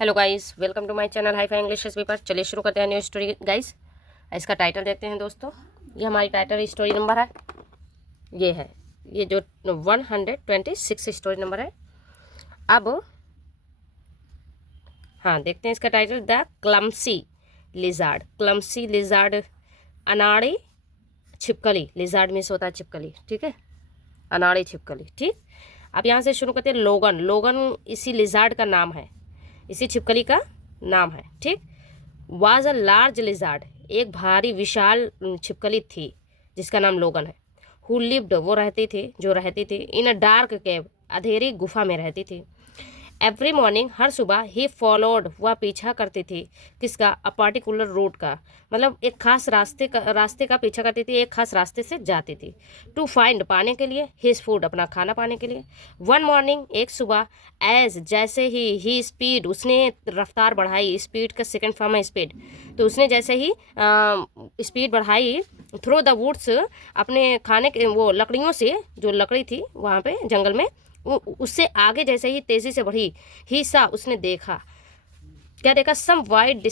Hello guys, welcome to my channel Hi Fi English paper. चलिए शुरू करते हैं न्यू स्टोरी गाइस। इसका टाइटल देखते हैं दोस्तों। ये हमारी टाइटल स्टोरी नंबर है, ये जो 126 स्टोरी नंबर है। अब हाँ, देखते हैं इसका title, the clumsy lizard. Clumsy lizard, अनाड़ी छिपकली। लिजार्ड मीन्स होता है छिपकली, ठीक है, अनाड़ी छिपकली, ठीक। अब यहाँ से शुरू करते हैं। लोगन, लोगन इसी लिजार्ड का नाम है, इसी छिपकली का नाम है, ठीक। वाज अ लार्ज लिजार्ड, एक भारी विशाल छिपकली थी जिसका नाम लोगन है। हु लिव्ड, वो रहती थी, जो रहती थी, इन अ डार्क केव, अंधेरी गुफा में रहती थी। एवरी मॉर्निंग, हर सुबह, ही फॉलोड, वह पीछा करती थी। किसका? अ पार्टिकुलर रूट का, मतलब एक खास रास्ते का पीछा करती थी, एक खास रास्ते से जाती थी। टू फाइंड, पाने के लिए, हिज फूड, अपना खाना पाने के लिए। वन मॉर्निंग, एक सुबह, एज, जैसे ही स्पीड, उसने रफ्तार बढ़ाई। स्पीड का सेकंड फॉर्म है स्पीड, तो उसने जैसे ही स्पीड बढ़ाई थ्रू द वुड्स, अपने खाने के वो लकड़ियों से, जो लकड़ी थी वहाँ पे जंगल में, उससे आगे जैसे ही तेजी से बढ़ी, ही सा, उसने देखा, क्या देखा? Some white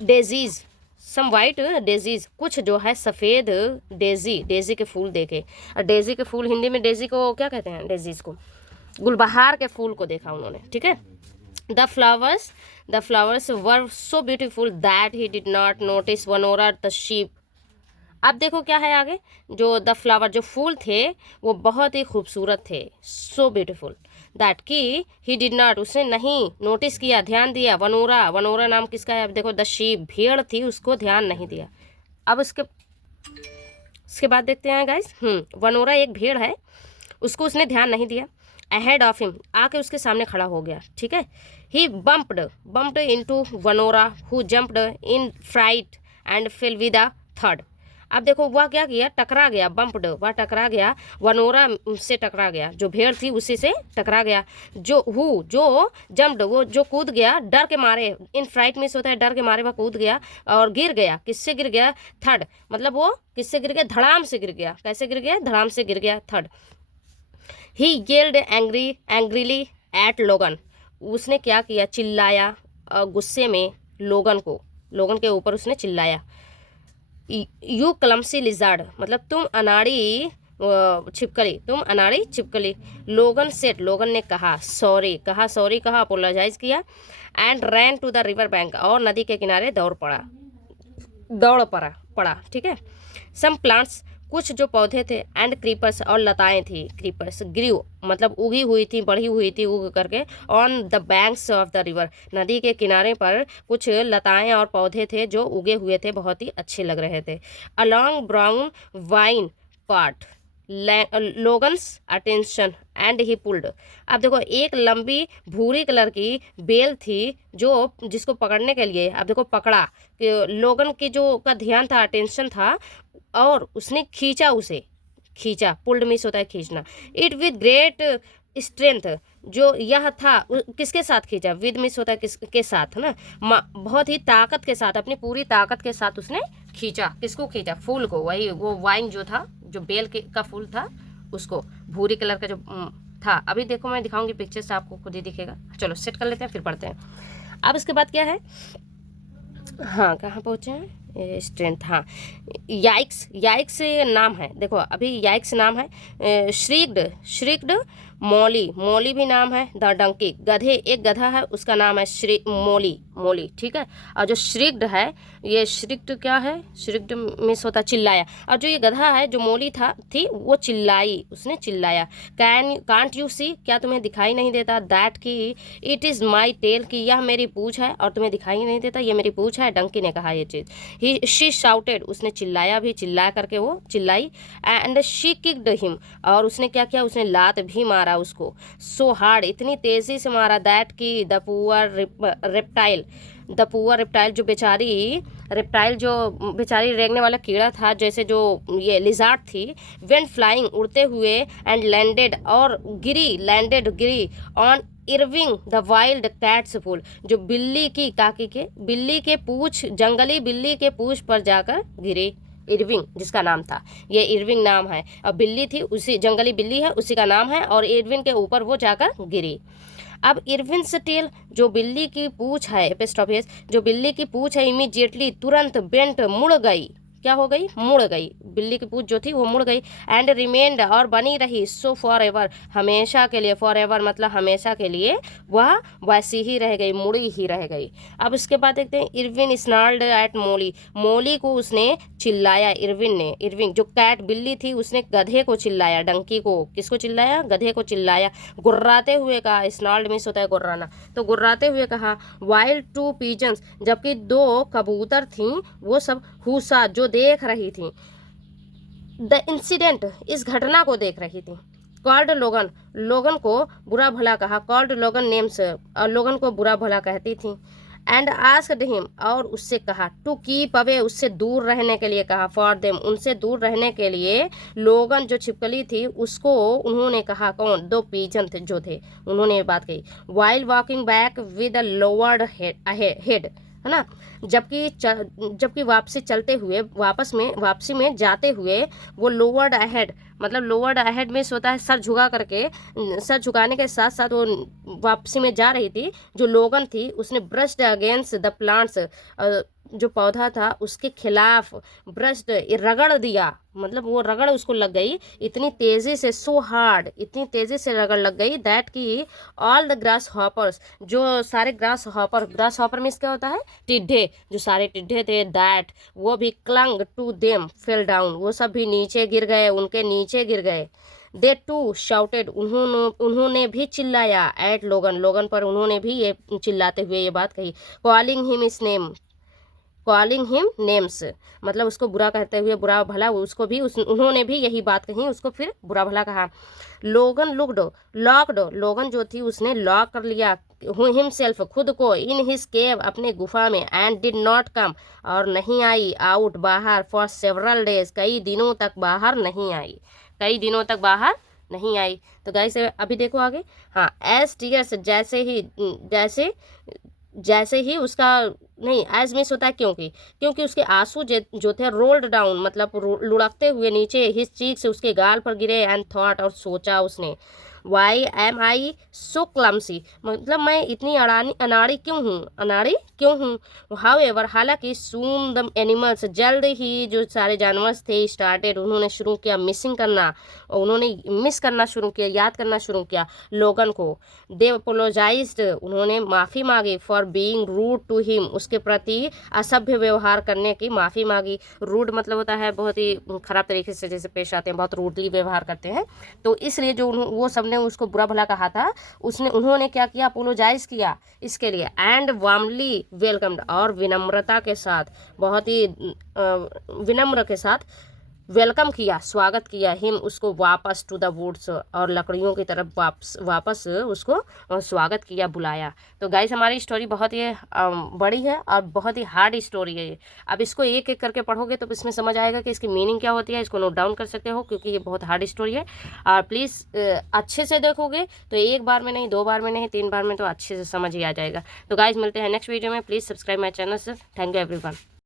daisies, some white daisies, कुछ जो है सफ़ेद डेजी, डेजी के फूल देखे। और डेजी के फूल, हिंदी में डेजी को क्या कहते हैं? डेजीज को, गुलबहार के फूल को देखा उन्होंने, ठीक है। The flowers were so beautiful that he did not notice Vanora the sheep. अब देखो क्या है आगे, जो द फ्लावर, जो फूल थे, वो बहुत ही खूबसूरत थे। सो ब्यूटीफुल दैट की ही डिड नॉट, उसने नहीं नोटिस किया, ध्यान दिया। वनोरा, वनोरा नाम किसका है? अब देखो, द शीप, भेड़ थी, उसको ध्यान नहीं दिया। अब उसके बाद देखते हैं गाइस। वनोरा एक भेड़ है, उसको उसने ध्यान नहीं दिया। अहेड ऑफ हिम, आके उसके सामने खड़ा हो गया, ठीक है। He bumped into Vanora, who jumped in fright and fell with a थर्ड। अब देखो वह क्या किया? टकरा गया। बम्प्ड, वह टकरा गया, वनोरा से टकरा गया, जो भेड़ थी उसी से टकरा गया। जो जंप्ड, वो जो कूद गया डर के मारे। इन फ्राइट मीन्स होता है डर के मारे, वह कूद गया और गिर गया। किससे गिर गया? थर्ड, मतलब वो किससे गिर गया? धड़ाम से गिर गया। कैसे गिर गया? धड़ाम से गिर गया, थर्ड। ही येल्ड एंग्रीली एट लोगन, उसने क्या किया? चिल्लाया गुस्से में लोगन के ऊपर उसने चिल्लाया। यू क्लमसी लिजार्ड, मतलब तुम अनाड़ी छिपकली, तुम अनाड़ी छिपकली। लोगन सेट, लोगन ने कहा, सॉरी कहा, अपोलोजाइज किया। And ran to the river bank, और नदी के किनारे दौड़ पड़ा, ठीक है। सम प्लांट्स, कुछ जो पौधे थे, एंड क्रीपर्स, और लताएं थी। क्रीपर्स ग्रीव, मतलब उगी हुई थी, बढ़ी हुई थी, उग करके। On the banks of the river, नदी के किनारे पर कुछ लताएं और पौधे थे जो उगे हुए थे, बहुत ही अच्छे लग रहे थे। Along brown vine part Logan's attention and he pulled. अब देखो, एक लंबी भूरी कलर की बेल थी जो, जिसको पकड़ने के लिए, अब देखो पकड़ा, लोगन की जो का ध्यान था, अटेंशन था, और उसने खींचा, पुल्ड मिस होता है खींचना। इट विद ग्रेट स्ट्रेंथ, जो यह था, किसके साथ खींचा? विद मिस होता है किसके साथ, है ना, बहुत ही ताकत के साथ, अपनी पूरी ताकत के साथ उसने खींचा। किसको खींचा? फूल को, वही वो वाइन जो था, जो बेल का फूल था, उसको, भूरी कलर का जो था। अभी देखो मैं दिखाऊंगी पिक्चर से, आपको खुद ही दिखेगा। चलो सेट कर लेते हैं, फिर पढ़ते हैं। अब इसके बाद क्या है? हाँ, कहाँ पहुँचे हैं? स्ट्रेंथ, हाँ। याइक्स नाम है, देखो अभी याइक्स नाम है। श्रिक्ड मौली भी नाम है। द डंकी, गधे, एक गधा है, उसका नाम है मौली, ठीक है। और जो श्रिक्ड है, ये श्रिक्ड क्या है? श्रिक्ड मिस होता चिल्लाया। और जो ये गधा है, जो मौली थी, वो उसने चिल्लाया। कांट यू सी, क्या तुम्हें दिखाई नहीं देता? दैट की इट इज़ माई टेल, की यह मेरी पूँछ है और तुम्हें दिखाई नहीं देता, ये मेरी पूँछ है। डंकी ने कहा ये चीज़। शी शाउटेड, उसने चिल्लाया भी, चिल्ला करके वो चिल्लाई। एंड शी किक्ड हिम, और उसने क्या किया? उसने लात भी मारा उसको। सो हार्ड, इतनी तेजी से मारा। दैट की द पुअर रेप्टाइल, जो बेचारी रेंगने वाला कीड़ा था, जैसे जो ये लिजार्ड थी, वेंट फ्लाइंग, उड़ते हुए, एंड गिरी on Irving the wild cats फूल, जो बिल्ली के पूछ, जंगली बिल्ली के पूछ पर जाकर गिरी। इरविंग जिसका नाम था, ये इरविंग नाम है, और बिल्ली थी, उसी जंगली बिल्ली है, उसी का नाम है, और इरविंग के ऊपर वो जाकर गिरी। अब इरविन्स टेल, जो बिल्ली की पूछ है, एपिस्ट्रोफी, जो बिल्ली की पूछ है, इमीडिएटली तुरंत बेंट, मुड़ गई, क्या हो गई, मुड़ गई, बिल्ली की पूछ जो थी वो मुड़ गई, एंड रिमेन्ड, और बनी रही, सो फॉर एवर, हमेशा के लिए, फॉर एवर मतलब हमेशा के लिए, वह वैसी ही रह गई, मुड़ी ही रह गई। अब इसके बाद देखते हैं, इरविन स्नार्ल्ड एट मोली, मोली को उसने चिल्लाया, इरविन जो कैट बिल्ली थी उसने गधे को चिल्लाया, डंकी को, किसको चिल्लाया, गधे को चिल्लाया, गुर्राते हुए कहा, स्नार्ल्ड मिस होता है गुर्राना, तो गुर्राते हुए कहा, वाइल्ड टू पीजन्स, जबकि 2 कबूतर थीं, वो सब हुसा, जो देख रही थी, द इंसिडेंट, इस घटना को देख रही थी, कॉल्ड लोगन, लोगन को बुरा भला कहा, कॉल्ड लोगन नेम्स, लोगन को बुरा भला कहती थी, एंड आस्क्ड हिम, और उससे कहा, टू कीप अवे, उससे दूर रहने के लिए कहा, फॉर देम, उनसे दूर रहने के लिए, लोगन जो छिपकली थी उसको उन्होंने कहा, कौन, 2 पीजन थे जो थे, उन्होंने ये बात कही, while walking back with a lowered head, है ना, जबकि वापसी में जाते हुए वो लोवर्ड अहेड, मतलब लोवर्ड अहेड में होता है सर झुका करके, सर झुकाने के साथ साथ वो वापसी में जा रही थी, जो लोगन थी उसने ब्रश्ड अगेंस्ट द प्लांट्स, जो पौधा था उसके खिलाफ, ब्रश्ड, रगड़ दिया, मतलब वो रगड़ उसको लग गई इतनी तेजी से, सो हार्ड, इतनी तेजी से रगड़ लग गई, दैट की ऑल द ग्रास हॉपर्स, जो सारे ग्रास हॉपर मीन्स क्या होता है, टिड्ढे, जो सारे टिड्ढे थे, दैट, वो भी clung to them fell down, वो सब भी नीचे गिर गए, उनके नीचे गिर गए, दे टू शाउटेड, उन्होंने भी चिल्लाया, एट लोगन पर उन्होंने भी ये चिल्लाते हुए ये बात कही, कॉलिंग हिम इस नेम, कॉलिंग हिम नेम्स, मतलब उसको बुरा कहते हुए, बुरा भला, उसको भी उन्होंने भी यही बात कही, उसको फिर बुरा भला कहा, लोगन लॉक्ड, लोगन जो थी उसने लॉक कर लिया हिमसेल्फ, खुद को, इन हिज केव, अपने गुफा में, एंड डिड नॉट कम, और नहीं आई, आउट, बाहर, फॉर सेवरल डेज, कई दिनों तक बाहर नहीं आई, कई दिनों तक बाहर नहीं आई। तो गाइस अभी देखो आगे, हाँ, एज टीयर्स, जैसे ही उसका, नहीं, एज मिस होता है क्योंकि उसके आंसू जो थे, रोल्ड डाउन, मतलब लुढ़कते हुए नीचे, हिज चीक से, उसके गाल पर गिरे, एंड थॉट, और सोचा उसने, वाई एम आई सो क्लमसी, मतलब मैं इतनी अनाड़ी क्यों हूँ, हाउ एवर, हालांकि, सून द एनिमल्स, जल्द ही जो सारे जानवर थे, स्टार्टेड, उन्होंने शुरू किया मिसिंग करना, और उन्होंने मिस करना शुरू किया, याद करना शुरू किया लोगन को, दे अपोलोजाइज्ड, उन्होंने माफ़ी मांगी, for being rude to him, उसके प्रति असभ्य व्यवहार करने की माफ़ी मांगी, रूड मतलब होता है बहुत ही ख़राब तरीके से जैसे पेश आते हैं, बहुत रूडली व्यवहार करते हैं, तो इसलिए जो वो सब ने उसको बुरा भला कहा था, उन्होंने क्या किया, अपोलोजाइज किया इसके लिए, एंड वार्मली वेलकम्ड, और विनम्रता के साथ, बहुत ही विनम्र के साथ वेलकम किया, स्वागत किया, हिम, उसको, वापस टू द वुड्स, और लकड़ियों की तरफ वापस उसको स्वागत किया, बुलाया। तो गाइस हमारी स्टोरी बहुत ही बड़ी है और बहुत ही हार्ड स्टोरी है ये। अब इसको एक एक करके पढ़ोगे तो इसमें समझ आएगा कि इसकी मीनिंग क्या होती है, इसको नोट डाउन कर सकते हो, क्योंकि ये बहुत हार्ड स्टोरी है। और प्लीज़ अच्छे से देखोगे तो एक बार में नहीं, 2 बार में नहीं, 3 बार में तो अच्छे से समझ ही आ जाएगा। तो गाइस मिलते हैं नेक्स्ट वीडियो में। प्लीज़ सब्सक्राइब माई चैनल से। Thank you everyone.